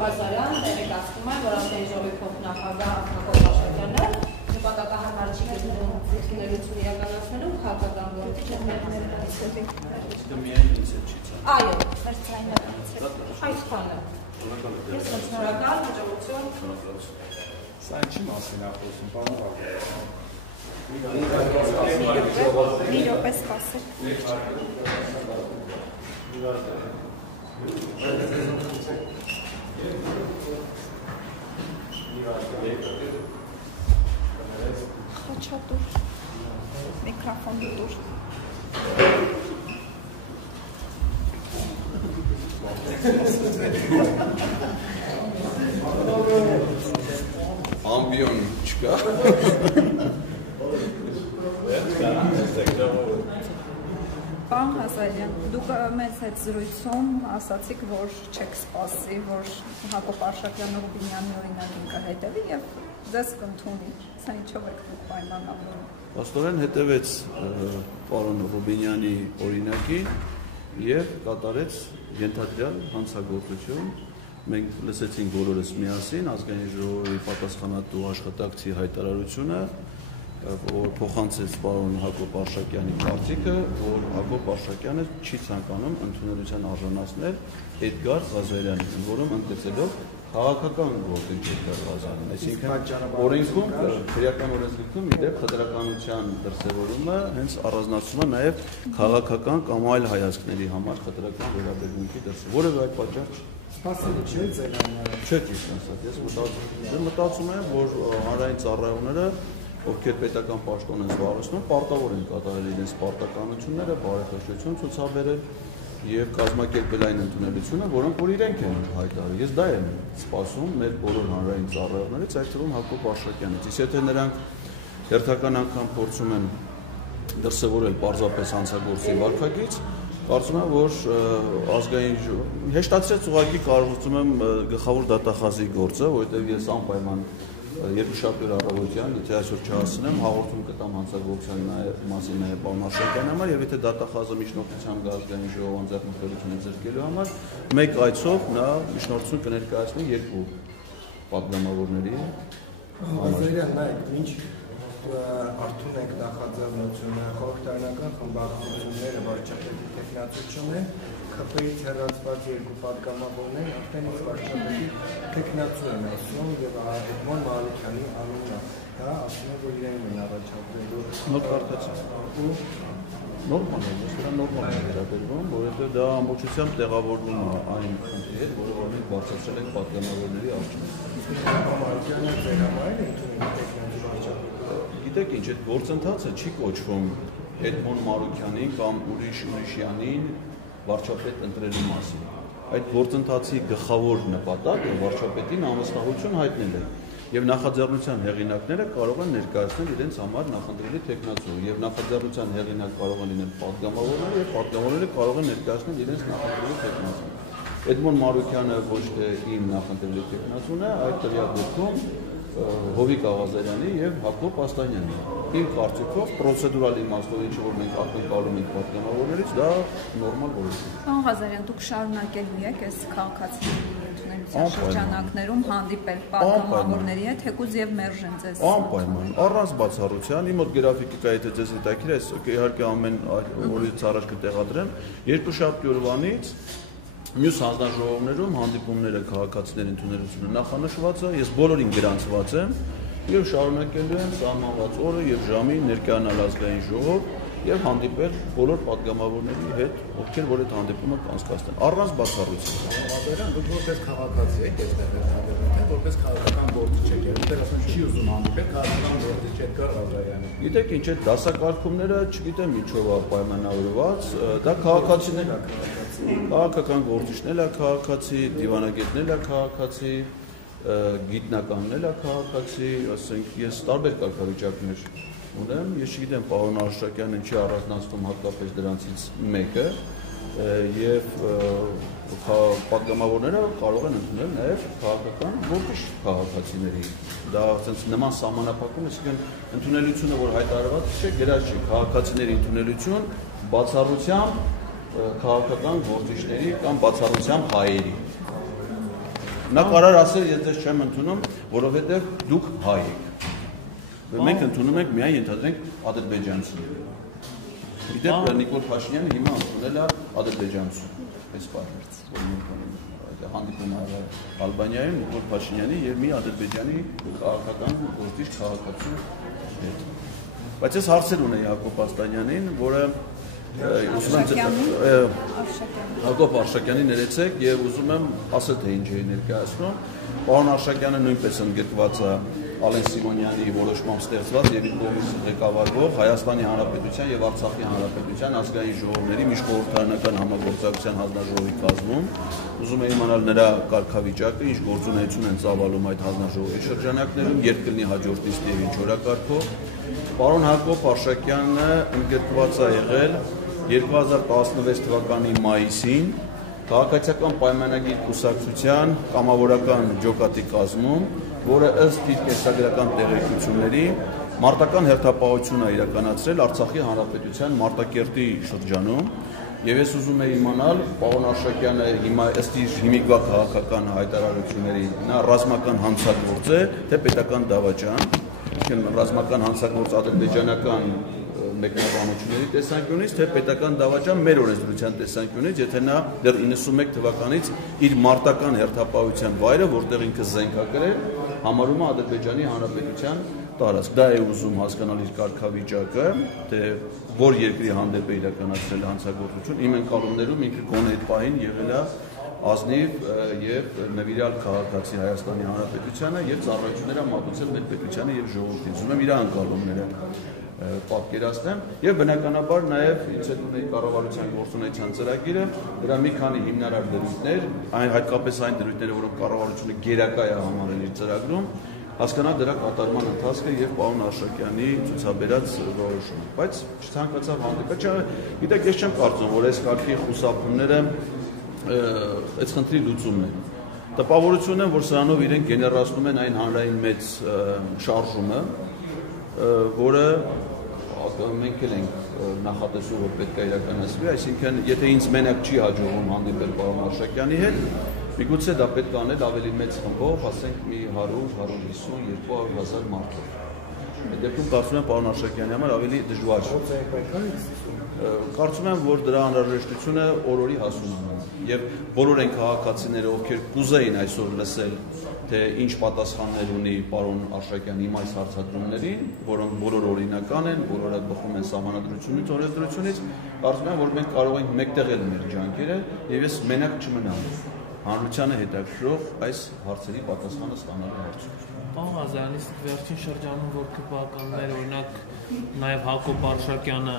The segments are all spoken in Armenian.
Ղազարյան տեղեկացնում է, որ ազգային ժողովի փոխնախագահ Հակոբ Աշոտյանը նպատակահարմար չի գտնում ընդունելություն իրականացնելու քաղաքական գործիչ այո, այսքանը։ Ես շնորհակալ, հաջողություն։ Սա ինչի մասին է խոսում, պարոն Մի րոպե սպասեք։ Խոչատուր, միքրոֆոն դուր։ Ամբիոն չկա։ Պարոն Ղազարյան, դուք մեզ հետ զրույցում ասացիք, որ չեք սպասի, որ Հակոբ Աշոտյանը Ռուբինյանի օրինակին կհետևի եւ ձեզ կընդունի։ Սա ինչով եք դուք պայմանավորում։ Աստորեն հետևեց պարոն Ռուբինյանի օրինակին եւ կատարեց ենթադրյալ հանցագործություն։ Մենք լսեցինք բոլորս միասին ազգային ժողովի պատասխանատու աշխատակցի հայտարարությունը, որ փոխանցեց պարոն Հակոբ Աշոտյանի կարծիքը, որ Հակոբ Աշոտյանը չի ցանկանում ընդունելության արժանացնել Էդգար Ղազարյանին, որում ընդգծելով քաղաքական գործիչ Էդգար Ղազարյանին, այսինքն օրենքում քրեական օրենսգրքում իդեպ խտրականության դրսևորումը հենց առանձնացնում է նաև քաղաքական կամ այլ հայացքների համար խտրական վերաբերմունքի դրսևորումը, որը այդ պատճառ Սպասելի չէ ձերանները։ Չէ ճիշտ ասած, ես մտածում եմ, որ հանրային ծառայողները, ովքեր պետական պաշտոն են զբաղեցնում, պարտավոր են կատարել իրենց պարտականությունները, բարեխոսություն ցուցաբերել եւ կազմակերպել այն ընդունելությունը, որոնք որ իրենք են հայտարարել։ Ես դա եմ սպասում մեր բոլոր հանրային ծառայողներից, այդ թվում Հակոբ Աշոտյանից։ Իսկ եթե նրանք հերթական անգամ փորձում են դրսևորել պարզապես հանցագործի վարքագիծ, կարծում եմ, որ ազգային հեշտացրեց ուղղակի կարողացում եմ գլխավոր դատախազի գործը, որովհետև ես անպայման երկուշաբթի առավոտյան, եթե այսօր չհասնեմ, հաղորդում կտամ հանցագործության մասին նաև պարոն Աշոտյանի համար, եւ եթե դատախազը միջնորդությամբ գա ազգային ժողով անձեռնունքներությունը ձեռքելու համար, մեկ այցով նա միջնորդություն կներկայացնի երկու պատգամավորների Ղազարյան, նայեք, ինչ արդյուն ենք նախաձեռնությունը, խորհրդարանական խմբակցությունները վարչապետի տեխնացությունը, ԿՊ-ից հեռացված երկու պատգամավորներ արդեն իսկ վարչապետի տեխնացու են ասում եւ Էդմոն Մարուկյանի անունը, դա ասում է, որ իրեն են առաջադրելու։ Նոր կարգացի։ Նորմալ է, ես դրա նորմալ եմ վերաբերվում, որովհետև դա ամբողջությամբ տեղավորվում է այն խնդիրը, որը որ մենք բարձրացրել ենք պատգամավորների առջև։ Մարուկյանը ձեր համար է ընդունել տեխնացու վարչապետը։ Գիտեք ինչ, այդ գործընթացը չի կոչվում Էդմոն Մարուկյանին կամ ուրիշյանին վարչապետ ընտրելու մասին։ Այդ գործընթացի գլխավոր նպատակը վարչապետին ամուսնահություն հայտնել է։ Եվ նախաձեռնության հեղինակները կարող են ներկայացնել իրենց համար նախընտրելի տեխնացու, եւ նախաձեռնության հեղինակ կարող են լինել պատգամավորները, եւ պատգամավորները կարող են ներկայացնել իրենց նախընտրելի տեխնացուն։ Էդմոն Մարուկյանը ոչ թե իմ նախընտրելի տեխնացուն է, այդ տվյալ դեպքում Հովիկ Ղազարյանի եւ Հակոբ Աշոտյանի։ Իմ կարծիքով պրոցեդուրալ իմաստով ինչ որ մենք ակնկալում ենք պատգամավորներից, դա նորմալ որոշում է։ Պարոն Ղազարյան, դուք շարունակելու եք այս քաղաքացիների ընդունելության շրջանակներում հանդիպել պատգամավորների հետ, թեկուզ եւ մերժեն ձեզ։ Անպայման, առանց բացառության, իմ մոտ գրաֆիկի կա, եթե ձեզ հետաքրքիր է, իհարկե ամեն օրից առաջ կտեղադրեմ, երկուշաբթի օրվանից մյուս հանձնաժողովներում հանդիպումները քաղաքացիների ընդունելությունը նախանշված է, ես բոլորին գրանցված եմ եւ շարունակելու եմ սահմանված օրը եւ ժամի ներկայանալ ազգային ժողով եւ հանդիպել բոլոր պատգամավորների հետ, ովքեր որ այդ հանդիպումը կանցկացնեն, առանց բացառության։ Ղազարյան, դուք որպես քաղաքացի եք այստեղ հանդիպել, թե որպես քաղաքական գործիչ եք, որտեղ ասում չի ուզում հանդիպել քաղաքական գործիչ Էդգար Ղազարյանը։ Գիտեք ինչ, այդ դասակարգումները չգիտեմ ինչով է պայմանավորված, դա քաղաքացիներ է, քաղաքական գործիչներ է քաղաքացի, դիվանագետներ է քաղաքացի, գիտնականներ է քաղաքացի, ասենք ես տարբեր կարգավիճակներ ունեմ, ես չգիտեմ պարոն Աշոտյանը ինչի առանձնացնում հատկապես դրանցից մեկը եւ պատգամավորները կարող են ընդունել նաեւ քաղաքական որոշ քաղաքացիների դա ասենց նման սահմանափակում, այսինքն ընդունելությունը որ հայտարարված չէ, գրած չի քաղաքացիների ընդունելություն բացառությամբ քաղաքական գործիչների կամ բացառությամբ հայերի։ Նա կարար ասել, ես ձեզ չեմ ընդունում, որովհետև դուք հայ եք։ Մենք ընդունում ենք միայն ենթադրենք ադրբեջանցիները։ Գիտեք, Նիկոլ Փաշինյանը հիմա ընդունել է ադրբեջանցու։ Այս բանը հանդիպում Ալբանիայում Նիկոլ Փաշինյանի եւ մի ադրբեջանի քաղաքական գործիչ քաղաքացու հետ։ Բայց ես հարցեր ունեի Հակոբ Աստանյանին, որը Հակոբ Արշակյանի ներեցեք եւ ուզում եմ ասել թե ինչ է ներկայացնում։ Պարոն Արշակյանը նույնպես ընդգրկված է Ալեն Սիմոնյանի որոշմամբ ստեղծված եւ իր կողմից ղեկավարվող Հայաստանի Հանրապետության եւ Արցախի Հանրապետության ազգային ժողովների միջխորհրդարանական համագործակցության հանձնաժողովի կազմում։ Ուզում եմ իմանալ նրա կարգավիճակը, ինչ գործունեություն են ծավալում այդ հանձնաժողովի շրջանակներում, երբ կլինի հաջորդ նիստը եւ ինչ օրակարգով։ Պարոն Հակոբ Արշակյանը ընդգրկված է եղել 2016 թվականի մայիսին քաղաքացիական պայմանագիր կուսակցության կամավորական ջոկատի կազմում, որը ըստ իր կենսագրական տեղեկությունների մարտական հերթապահություն է իրականացրել Արցախի Հանրապետության Մարտակերտի շրջանում, եւ ես ուզում եմ իմանալ, պարոն Արշակյանը հիմա ըստ իր հիմիկվա քաղաքական հայտարարությունների նա ռազմական հանցագործ է, թե պետական դավաճան, ռազմական հանցագործ ադրբեջանական մեկնաբանությունների տեսանկյունից, թե պետական դավաճան մեր օրենսդրության տեսանկյունից, եթե նա դեռ 91 թվականից իր մարտական հերթապահության վայրը, որտեղ ինքը զենք է կրել, համարում է Ադրբեջանի Հանրապետության տարածք։ Դա է ուզում հասկանալ իր կարգավիճակը, թե որ երկրի հանդեպ է իրականացրել հանցագործություն, իմ ընկալումներում ինքը գոնե այդ պահին եղել է ազնիվ եւ նվիրյալ քաղաքացի Հայաստանի Հանրապետությանը եւ ծառայությունները մատուցել մեր պետությանը եւ ժողովրդին։ Ուզում եմ իր ընկալումները պատկերացնեմ եւ բնականաբար նաեւ ինձ հետ ունեի կառավարության գործունեության ծրագիրը, դրա մի քանի հիմնարար դրույթներ, հատկապես այն դրույթները, որոնք կառավարությունը գերակա է համարել իր ծրագրում, հասկանալ դրա կատարման ընթացքը եւ պարոն Արշակյանի ցուցաբերած որոշումը, բայց չցանկացավ հանդիպել։ Գիտեք, ես չեմ կարծում, որ այս կարգի խուսափումները այս խնդրի լուծումն են։ Տպավորություն է, որ սրանով իրենք գեներացնում են այն հանրային մեծ շարժումը, որը մենք էլ ենք նախատեսում, որ պետք է իրականացվի, այսինքն եթե ինձ մենակ չի հաջողվում հանդիպել պարոն Արշակյանի հետ, միգուցե դա պետք է անել ավելի մեծ խմբով, ասենք մի 100-150, 200,000 մարդով։ Այդ դեպքում կարծում եմ պարոն Արշակյանի համար ավելի դժվար է։ Կարծում եմ, որ դրա անհրաժեշտությունը օրորի հասուն է եւ բոլոր այն քաղաքացիները, ովքեր կուզեին այսօր լսել, թե ինչ պատասխաններ ունի պարոն Արշակյանի իմ այս հարցադրումներին, որոնք բոլոր օրինական են, բոլորը բխում են սահմանադրությունից, օրենսդրությունից, կարծում եմ, որ մենք կարող ենք մեկտեղել մեր ջանքերը եւ ես մենակ չմնամ հանրությանը հետաքրող այս հարցերի պատասխանը ստանալու հարցում։ Պարոն Ղազարյան, իսկ վերջին շրջանում որ քպականներ, օրինակ նաև Հակոբ Արշակյանը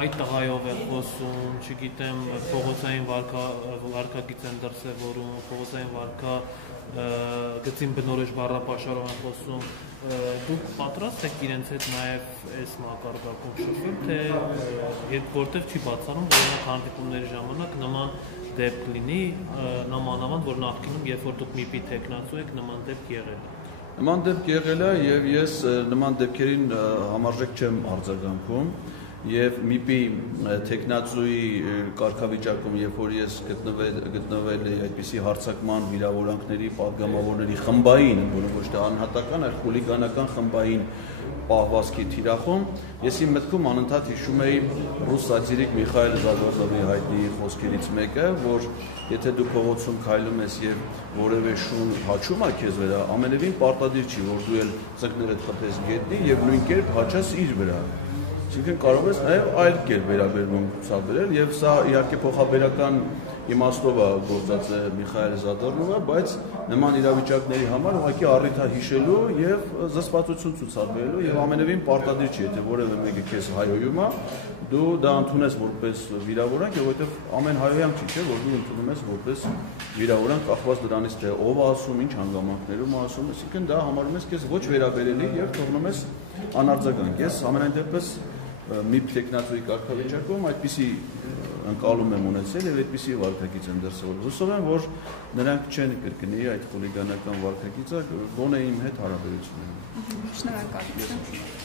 այդ տղայով է խոսում, չգիտեմ, փողոցային վարկագիծ են դրսևորում, փողոցային վարկա գծին բնորոշ բառապաշարով են խոսում, դուք պատրաստ եք իրենց հետ նաև այս մակարդակում շփվել, թե որտեղ չի բացառում, որ օրինակ հանդիպումների ժամանակ նման դեպք լինի, նամանավանդ, որ նախկինում, երբ որ դուք ՄԻՊ-ի թեկնածու եք, նման դեպք եղել է։ Նման դեպք եղել է եւ ես նման դեպքերին համարժեք չեմ արձագանքում եւ ՄԻՊ-ի թեկնածուի կարգավիճակում, երբ որ ես գտնվել էի այդպիսի հարձակման վիրավորանքների պատգամավորների խմբային, որը ոչ թե անհատական, այլ խուլիգանական խմբային պահվածքի թիրախում, ես իմ մտքում անընդհատ հիշում էի ռուս սատիրիկ Միխայել Զագորլովի հայտնի խոսքերից մեկը, որ եթե դու փողոցում քայլում ես եւ որևէ շուն հաչում է քեզ վրա, ամենևին պարտադիր չի, որ դու էլ ծնկներդ խփես գետնի եւ նույն կերպ հաչես իր վրա։ Այսինքն կարող ես նաև այլ կերպ վերաբերմունք ցուցաբերել եւ սա իհարկե փոխաբերական իմաստով է գործած է Միխայել Զադորնովը, բայց նման իրավիճակների համար ուղղակի առիթ է հիշելու եւ զսպվածություն ցուցաբերելու եւ ամենևին պարտադիր չի, եթե որևէ մեկը քեզ հայոյում է, դու դա ընդունես որպես վիրավորանք, որովհետեւ ամեն հայոյանք չի, չէ, որ դու ընդունում ես որպես վիրավորանք, կախված դրանից թե ով է ասում, ինչ հանգամանքներում է ասում, այսինքն դա համարում ես քեզ ոչ վերաբերելի եւ թողնում ես անարձագանք։ Ես ամենայն դեպս ՄԻՊ տեխնատորի կարգավիճակում այդպիսի ընկալում եմ ունեցել եւ այդպիսի վարկագիծ են դրսևորել։ Հուսով եմ, որ նրանք չեն կրկնի այդ խուլիգանական վարկագիծը, գոնե իմ հետ հարաբերություն ունենան։ Շնորհակալություն։